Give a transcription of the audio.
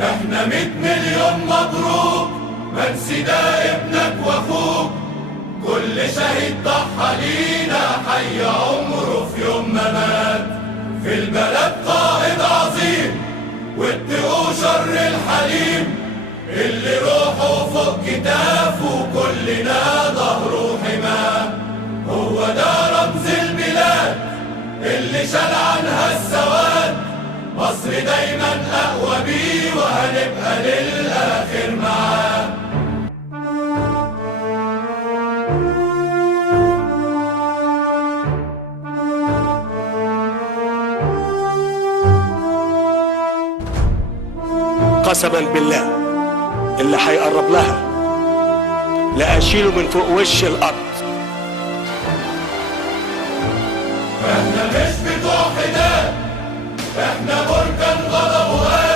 احنا 100 مليون مبروك، منسي ده ابنك واخوك، كل شهيد ضحى لينا حي عمره في يوم ما مات. في البلد قائد عظيم واتقوا شر الحليم، اللي روحه فوق كتافه كلنا ظهره حماه. هو ده رمز البلاد اللي شال عنها السواد، مصر دايما اقوى بيه وهنبقى للاخر معاه. قسما بالله اللي هيقرب لها لأشيله من فوق وش الأرض. احنا